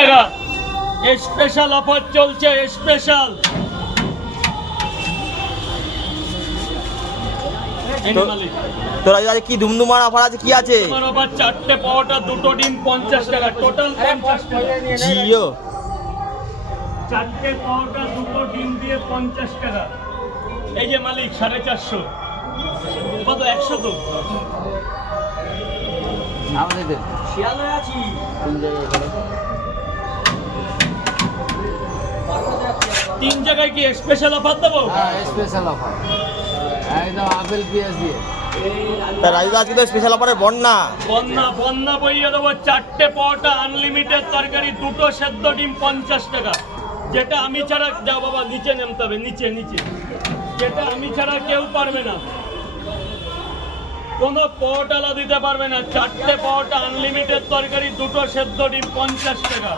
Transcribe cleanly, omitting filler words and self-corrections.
টাকা special offer চলছে, special. তোরা আজ কি ধুমধুমার অফার আছে, কি আছে? তোমার অফার 4টে পাওয়াটা 2টো ডিম 50 টাকা, টোটাল 50 টাকা। জিও 4টে পাওয়াটা 2টো ডিম দিয়ে 50 টাকা। এই যে মালিক 450 কত 100 তো আমাদের শিয়ালে আছি। 3 জায়গায় কি স্পেশাল অফার দেবো? হ্যাঁ স্পেশাল অফার একদম আপেল পেঁয়াজ দিয়ে। তা রাজু আজকে তো স্পেশাল অফারের বন্যা বন্যা বইয়ে দেবো। 4টে পাওয়াটা আনলিমিটেড তরকারি, 2টো সেদ্ধ ডিম 50 টাকা। যেটা আমি ছাড়া, যাও বাবা নিচে নামতে হবে, নিচে নিচে, যেটা আমি ছাড়া কেউ পারবে না, কোনো পাওয়াটালা দিতে পারবে না। 4টে পাওয়াটা আনলিমিটেড তরকারি, 2টো সেদ্ধ ডিম 50 টাকা।